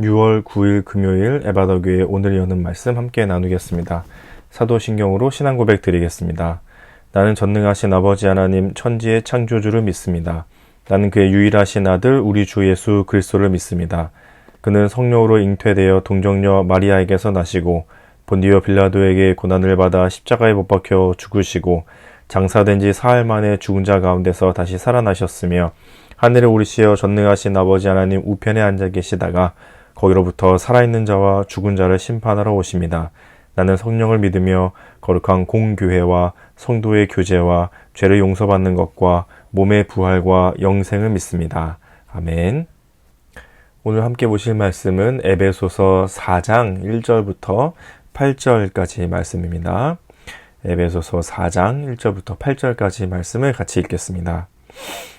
6월 9일 금요일 에바더교회 오늘 여는 말씀 함께 나누겠습니다. 사도신경으로 신앙 고백 드리겠습니다. 나는 전능하신 아버지 하나님 천지의 창조주를 믿습니다. 나는 그의 유일하신 아들 우리 주 예수 그리스도를 믿습니다. 그는 성령으로 잉태되어 동정녀 마리아에게서 나시고 본디오 빌라도에게 고난을 받아 십자가에 못 박혀 죽으시고 장사된 지 사흘 만에 죽은 자 가운데서 다시 살아나셨으며 하늘에 오르시어 전능하신 아버지 하나님 우편에 앉아 계시다가 거기로부터 살아있는 자와 죽은 자를 심판하러 오십니다. 나는 성령을 믿으며 거룩한 공교회와 성도의 교제와 죄를 용서받는 것과 몸의 부활과 영생을 믿습니다. 아멘. 오늘 함께 보실 말씀은 에베소서 4장 1절부터 8절까지 말씀입니다. 에베소서 4장 1절부터 8절까지 말씀을 같이 읽겠습니다.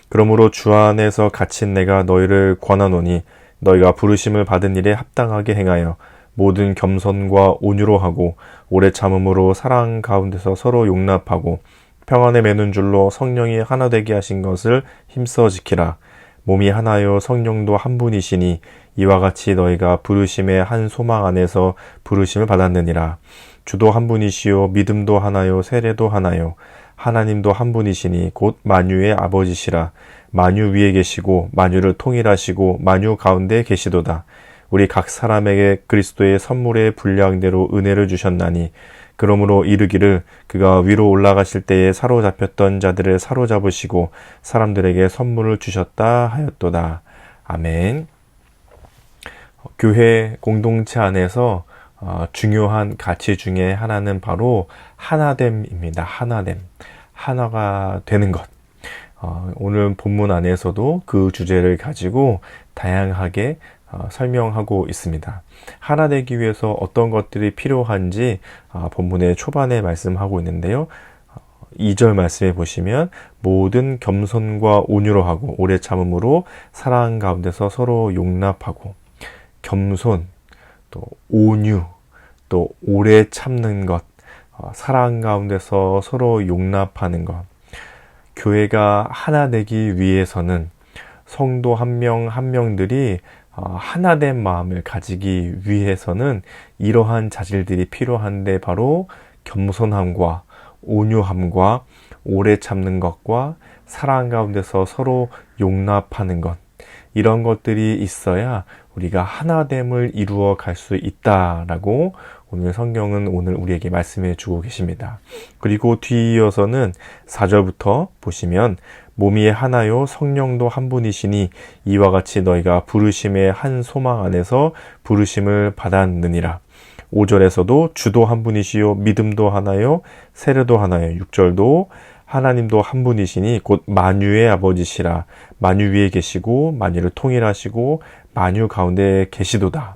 그러므로 주 안에서 갇힌 내가 너희를 권하노니 너희가 부르심을 받은 일에 합당하게 행하여 모든 겸손과 온유로 하고 오래 참음으로 사랑 가운데서 서로 용납하고 평안에 매는 줄로 성령이 하나 되게 하신 것을 힘써 지키라. 몸이 하나요 성령도 한 분이시니 이와 같이 너희가 부르심의 한 소망 안에서 부르심을 받았느니라. 주도 한 분이시요 믿음도 하나요 세례도 하나요 하나님도 한 분이시니 곧 만유의 아버지시라. 만유 위에 계시고 만유를 통일하시고 만유 가운데 계시도다. 우리 각 사람에게 그리스도의 선물의 분량대로 은혜를 주셨나니 그러므로 이르기를 그가 위로 올라가실 때에 사로잡혔던 자들을 사로잡으시고 사람들에게 선물을 주셨다 하였도다. 아멘. 교회 공동체 안에서 중요한 가치 중에 하나는 바로 하나됨입니다. 하나됨. 하나가 되는 것. 오늘 본문 안에서도 그 주제를 가지고 다양하게 설명하고 있습니다. 하나 되기 위해서 어떤 것들이 필요한지 본문의 초반에 말씀하고 있는데요. 2절 말씀에 보시면 모든 겸손과 온유로 하고 오래 참음으로 사랑 가운데서 서로 용납하고 겸손, 또 온유, 또 오래 참는 것, 사랑 가운데서 서로 용납하는 것. 교회가 하나 되기 위해서는 성도 한 명 한 명들이 하나된 마음을 가지기 위해서는 이러한 자질들이 필요한데 바로 겸손함과 온유함과 오래 참는 것과 사랑 가운데서 서로 용납하는 것, 이런 것들이 있어야 우리가 하나됨을 이루어 갈 수 있다라고 오늘 성경은 오늘 우리에게 말씀해 주고 계십니다. 그리고 뒤이어서는 4절부터 보시면 몸이 하나요 성령도 한 분이시니 이와 같이 너희가 부르심의 한 소망 안에서 부르심을 받았느니라. 5절에서도 주도 한 분이시요 믿음도 하나요 세례도 하나요. 6절도 하나님도 한 분이시니 곧 만유의 아버지시라. 만유 위에 계시고 만유를 통일하시고 만유 가운데 계시도다.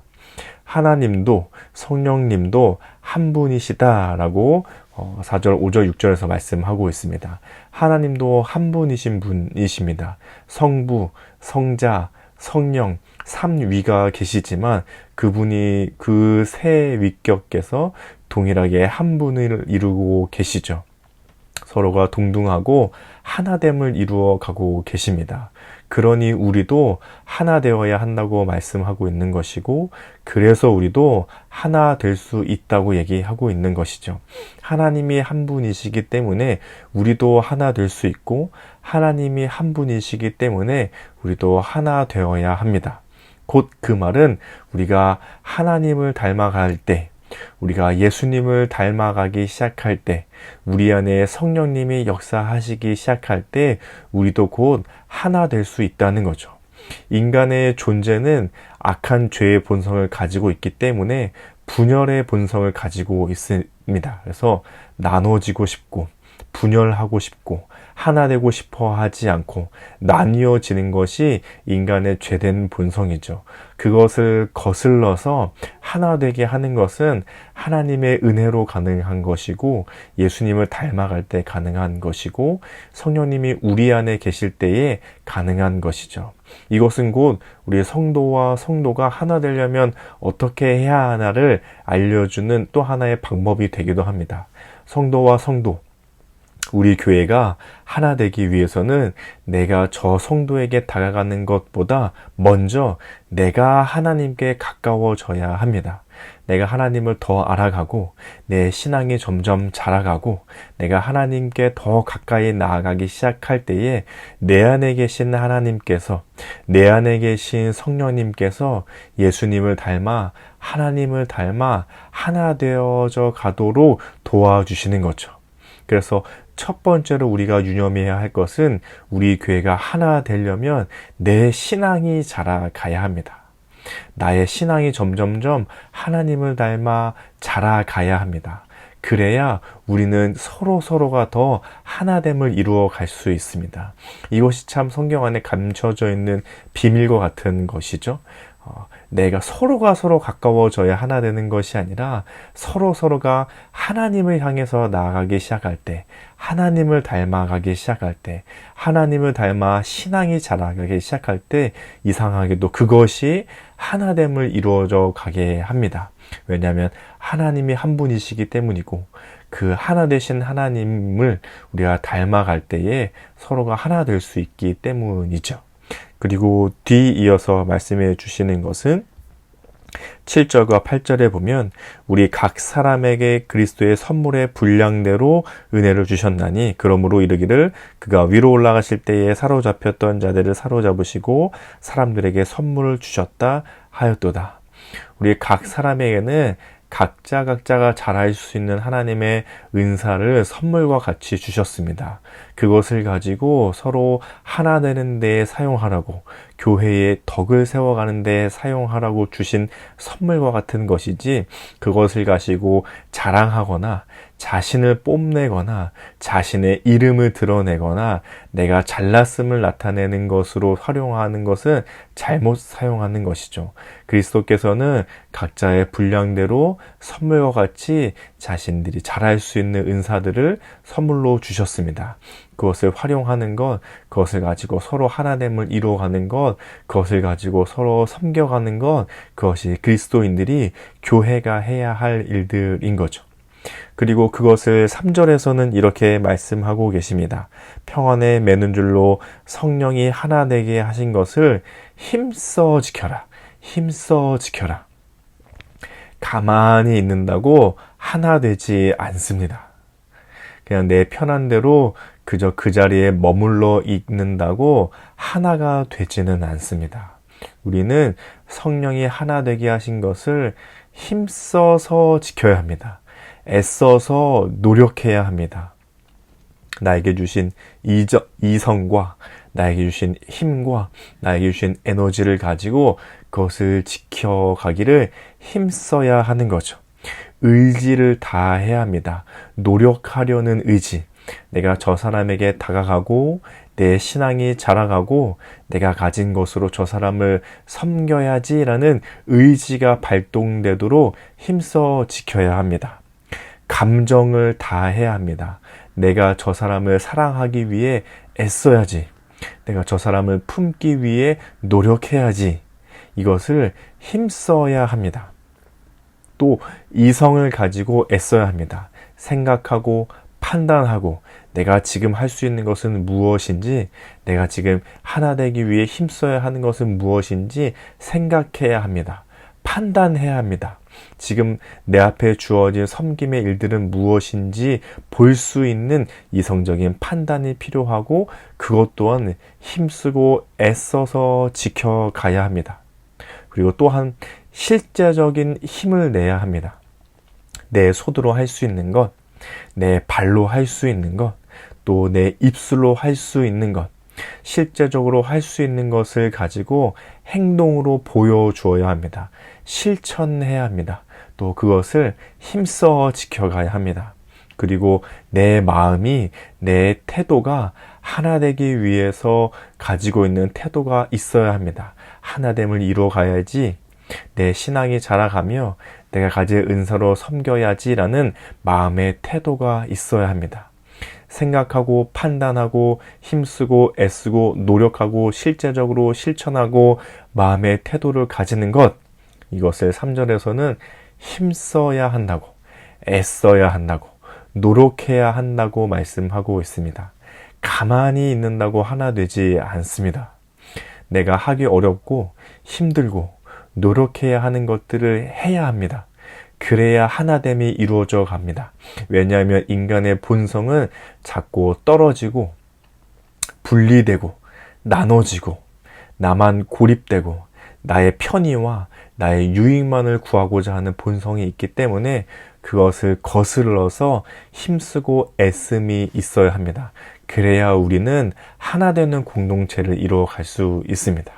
하나님도 성령님도 한 분이시다라고 4절, 5절, 6절에서 말씀하고 있습니다. 하나님도 한 분이신 분이십니다. 성부, 성자, 성령, 삼위가 계시지만 그분이 그 세 위격께서 동일하게 한 분을 이루고 계시죠. 서로가 동등하고 하나됨을 이루어 가고 계십니다. 그러니 우리도 하나 되어야 한다고 말씀하고 있는 것이고, 그래서 우리도 하나 될 수 있다고 얘기하고 있는 것이죠. 하나님이 한 분이시기 때문에 우리도 하나 될 수 있고, 하나님이 한 분이시기 때문에 우리도 하나 되어야 합니다. 곧 그 말은 우리가 하나님을 닮아갈 때, 우리가 예수님을 닮아가기 시작할 때, 우리 안에 성령님이 역사하시기 시작할 때 우리도 곧 하나 될 수 있다는 거죠. 인간의 존재는 악한 죄의 본성을 가지고 있기 때문에 분열의 본성을 가지고 있습니다. 그래서 나눠지고 싶고 분열하고 싶고 하나 되고 싶어 하지 않고 나뉘어지는 것이 인간의 죄된 본성이죠. 그것을 거슬러서 하나 되게 하는 것은 하나님의 은혜로 가능한 것이고, 예수님을 닮아갈 때 가능한 것이고, 성령님이 우리 안에 계실 때에 가능한 것이죠. 이것은 곧 우리 성도와 성도가 하나 되려면 어떻게 해야 하나를 알려주는 또 하나의 방법이 되기도 합니다. 성도와 성도, 우리 교회가 하나 되기 위해서는 내가 저 성도에게 다가가는 것보다 먼저 내가 하나님께 가까워져야 합니다. 내가 하나님을 더 알아가고 내 신앙이 점점 자라가고 내가 하나님께 더 가까이 나아가기 시작할 때에 내 안에 계신 하나님께서, 내 안에 계신 성령님께서 예수님을 닮아 하나님을 닮아 하나 되어져 가도록 도와주시는 거죠. 그래서 첫 번째로 우리가 유념해야 할 것은 우리 교회가 하나 되려면 내 신앙이 자라가야 합니다. 나의 신앙이 점점점 하나님을 닮아 자라가야 합니다. 그래야 우리는 서로가 더 하나됨을 이루어 갈 수 있습니다. 이것이 참 성경 안에 감춰져 있는 비밀과 같은 것이죠. 내가 서로가 서로 가까워져야 하나 되는 것이 아니라 서로가 하나님을 향해서 나아가기 시작할 때, 하나님을 닮아가기 시작할 때, 하나님을 닮아 신앙이 자라가기 시작할 때 이상하게도 그것이 하나됨을 이루어져 가게 합니다. 왜냐하면 하나님이 한 분이시기 때문이고 그 하나 되신 하나님을 우리가 닮아갈 때에 서로가 하나 될 수 있기 때문이죠. 그리고 뒤이어서 말씀해 주시는 것은 7절과 8절에 보면 우리 각 사람에게 그리스도의 선물의 분량대로 은혜를 주셨나니 그러므로 이르기를 그가 위로 올라가실 때에 사로잡혔던 자들을 사로잡으시고 사람들에게 선물을 주셨다 하였도다. 우리 각 사람에게는 각자가 잘할 수 있는 하나님의 은사를 선물과 같이 주셨습니다. 그것을 가지고 서로 하나 되는 데에 사용하라고, 교회의 덕을 세워가는 데에 사용하라고 주신 선물과 같은 것이지, 그것을 가지고 자랑하거나 자신을 뽐내거나 자신의 이름을 드러내거나 내가 잘났음을 나타내는 것으로 활용하는 것은 잘못 사용하는 것이죠. 그리스도께서는 각자의 분량대로 선물과 같이 자신들이 잘할 수 있는 은사들을 선물로 주셨습니다. 그것을 활용하는 것, 그것을 가지고 서로 하나됨을 이루어가는 것, 그것을 가지고 서로 섬겨가는 것, 그것이 그리스도인들이 교회가 해야 할 일들인 거죠. 그리고 그것을 3절에서는 이렇게 말씀하고 계십니다. 평안에 매는 줄로 성령이 하나 되게 하신 것을 힘써 지켜라. 힘써 지켜라. 가만히 있는다고 하나 되지 않습니다. 그냥 내 편한 대로 그저 그 자리에 머물러 있는다고 하나가 되지는 않습니다. 우리는 성령이 하나 되게 하신 것을 힘써서 지켜야 합니다. 애써서 노력해야 합니다. 나에게 주신 이성과 나에게 주신 힘과 나에게 주신 에너지를 가지고 그것을 지켜가기를 힘써야 하는 거죠. 의지를 다해야 합니다. 노력하려는 의지. 내가 저 사람에게 다가가고 내 신앙이 자라가고 내가 가진 것으로 저 사람을 섬겨야지라는 의지가 발동되도록 힘써 지켜야 합니다. 감정을 다해야 합니다. 내가 저 사람을 사랑하기 위해 애써야지. 내가 저 사람을 품기 위해 노력해야지. 이것을 힘써야 합니다. 또 이성을 가지고 애써야 합니다. 생각하고 판단하고 내가 지금 할 수 있는 것은 무엇인지, 내가 지금 하나 되기 위해 힘써야 하는 것은 무엇인지 생각해야 합니다. 판단해야 합니다. 지금 내 앞에 주어진 섬김의 일들은 무엇인지 볼 수 있는 이성적인 판단이 필요하고 그것 또한 힘쓰고 애써서 지켜가야 합니다. 그리고 또한 실제적인 힘을 내야 합니다. 내 손으로 할 수 있는 것, 내 발로 할 수 있는 것, 또 내 입술로 할 수 있는 것, 실제적으로 할 수 있는 것을 가지고 행동으로 보여주어야 합니다. 실천해야 합니다. 또 그것을 힘써 지켜가야 합니다. 그리고 내 마음이, 내 태도가 하나 되기 위해서 가지고 있는 태도가 있어야 합니다. 하나됨을 이루어가야지, 내 신앙이 자라가며 내가 가질 은사로 섬겨야지라는 마음의 태도가 있어야 합니다. 생각하고 판단하고 힘쓰고 애쓰고 노력하고 실제적으로 실천하고 마음의 태도를 가지는 것, 이것을 3절에서는 힘써야 한다고, 애써야 한다고, 노력해야 한다고 말씀하고 있습니다. 가만히 있는다고 하나 되지 않습니다. 내가 하기 어렵고 힘들고 노력해야 하는 것들을 해야 합니다. 그래야 하나됨이 이루어져 갑니다. 왜냐하면 인간의 본성은 자꾸 떨어지고 분리되고 나눠지고 나만 고립되고 나의 편의와 나의 유익만을 구하고자 하는 본성이 있기 때문에 그것을 거슬러서 힘쓰고 애씀이 있어야 합니다. 그래야 우리는 하나 되는 공동체를 이루어갈 수 있습니다.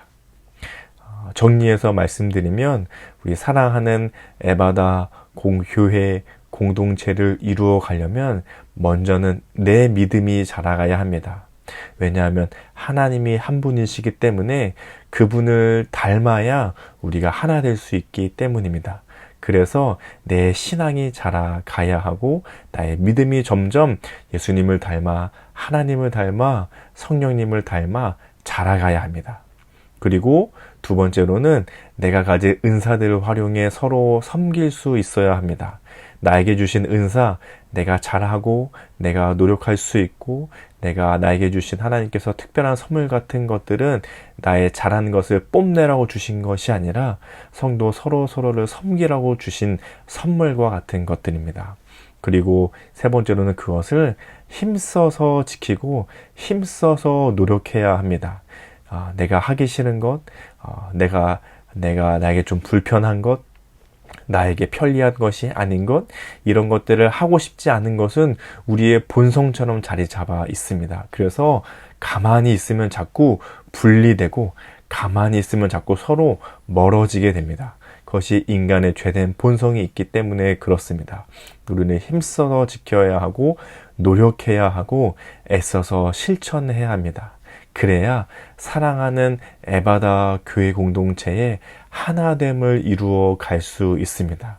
정리해서 말씀드리면 우리 사랑하는 에바다 교회 공동체를 이루어 가려면 먼저는 내 믿음이 자라가야 합니다. 왜냐하면 하나님이 한 분이시기 때문에 그분을 닮아야 우리가 하나 될 수 있기 때문입니다. 그래서 내 신앙이 자라가야 하고 나의 믿음이 점점 예수님을 닮아 하나님을 닮아 성령님을 닮아 자라가야 합니다. 그리고 두 번째로는 내가 가진 은사들을 활용해 서로 섬길 수 있어야 합니다. 나에게 주신 은사, 내가 잘하고 내가 노력할 수 있고 나에게 주신 하나님께서 특별한 선물 같은 것들은 나의 잘한 것을 뽐내라고 주신 것이 아니라 성도 서로를 섬기라고 주신 선물과 같은 것들입니다. 그리고 세 번째로는 그것을 힘써서 지키고 힘써서 노력해야 합니다. 내가 하기 싫은 것, 나에게 좀 불편한 것, 나에게 편리한 것이 아닌 것, 이런 것들을 하고 싶지 않은 것은 우리의 본성처럼 자리 잡아 있습니다. 그래서 가만히 있으면 자꾸 분리되고 가만히 있으면 자꾸 서로 멀어지게 됩니다. 그것이 인간의 죄된 본성이 있기 때문에 그렇습니다. 우리는 힘써서 지켜야 하고 노력해야 하고 애써서 실천해야 합니다. 그래야 사랑하는 에바다 교회 공동체의 하나됨을 이루어 갈 수 있습니다.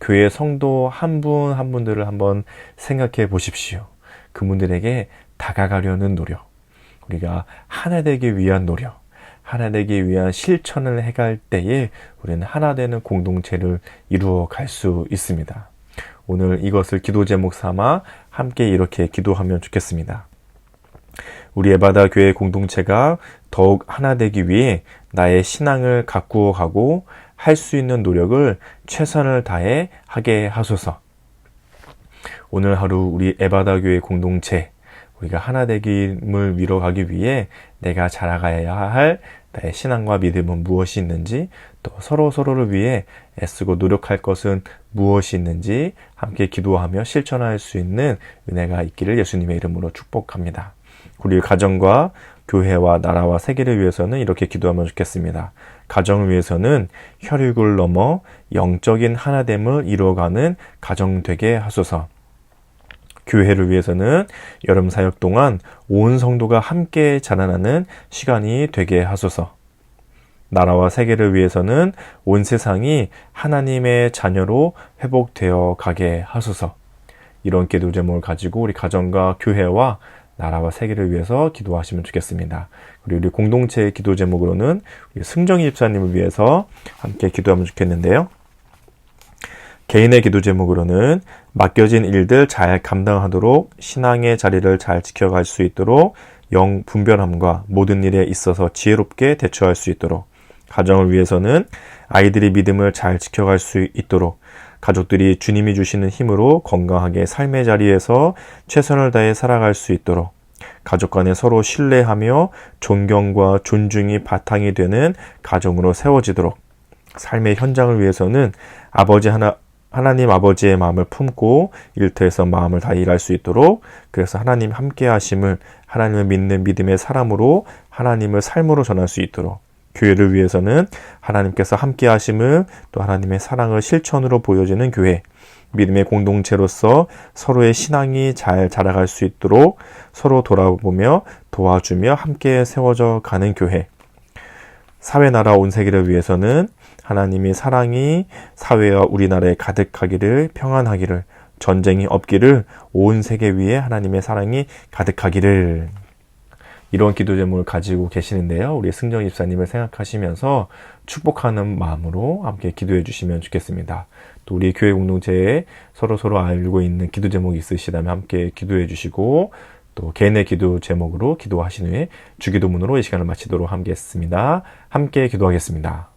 교회 성도 한 분 한 분들을 한번 생각해 보십시오. 그분들에게 다가가려는 노력, 우리가 하나 되기 위한 노력, 하나 되기 위한 실천을 해갈 때에 우리는 하나 되는 공동체를 이루어 갈 수 있습니다. 오늘 이것을 기도 제목 삼아 함께 이렇게 기도하면 좋겠습니다. 우리 에바다 교회 공동체가 더욱 하나 되기 위해 나의 신앙을 가꾸어 가고 할 수 있는 노력을 최선을 다해 하게 하소서. 오늘 하루 우리 에바다 교회 공동체, 우리가 하나 되김을 이뤄가기 위해 내가 자라가야 할 나의 신앙과 믿음은 무엇이 있는지, 또 서로를 위해 애쓰고 노력할 것은 무엇이 있는지 함께 기도하며 실천할 수 있는 은혜가 있기를 예수님의 이름으로 축복합니다. 우리 가정과 교회와 나라와 세계를 위해서는 이렇게 기도하면 좋겠습니다. 가정을 위해서는 혈육을 넘어 영적인 하나됨을 이루어가는 가정 되게 하소서. 교회를 위해서는 여름 사역 동안 온 성도가 함께 자라나는 시간이 되게 하소서. 나라와 세계를 위해서는 온 세상이 하나님의 자녀로 회복되어 가게 하소서. 이런 기도 제목을 가지고 우리 가정과 교회와 나라와 세계를 위해서 기도하시면 좋겠습니다. 그리고 우리 공동체의 기도 제목으로는 우리 승정이 집사님을 위해서 함께 기도하면 좋겠는데요. 개인의 기도 제목으로는 맡겨진 일들 잘 감당하도록 신앙의 자리를 잘 지켜갈 수 있도록 영 분별함과 모든 일에 있어서 지혜롭게 대처할 수 있도록, 가정을 위해서는 아이들이 믿음을 잘 지켜갈 수 있도록 가족들이 주님이 주시는 힘으로 건강하게 삶의 자리에서 최선을 다해 살아갈 수 있도록, 가족 간에 서로 신뢰하며 존경과 존중이 바탕이 되는 가정으로 세워지도록, 삶의 현장을 위해서는 하나님 아버지의 마음을 품고 일터에서 마음을 다해 일할 수 있도록, 그래서 하나님 함께 하심을 하나님을 믿는 믿음의 사람으로 하나님을 삶으로 전할 수 있도록, 교회를 위해서는 하나님께서 함께 하심을 또 하나님의 사랑을 실천으로 보여지는 교회, 믿음의 공동체로서 서로의 신앙이 잘 자라갈 수 있도록 서로 돌아보며 도와주며 함께 세워져 가는 교회, 사회 나라 온 세계를 위해서는 하나님의 사랑이 사회와 우리나라에 가득하기를, 평안하기를, 전쟁이 없기를, 온 세계 위에 하나님의 사랑이 가득하기를. 이런 기도 제목을 가지고 계시는데요. 우리 승정 집사님을 생각하시면서 축복하는 마음으로 함께 기도해 주시면 좋겠습니다. 또 우리 교회 공동체에 서로 알고 있는 기도 제목이 있으시다면 함께 기도해 주시고, 또 개인의 기도 제목으로 기도하신 후에 주기도문으로 이 시간을 마치도록 하겠습니다. 함께 기도하겠습니다.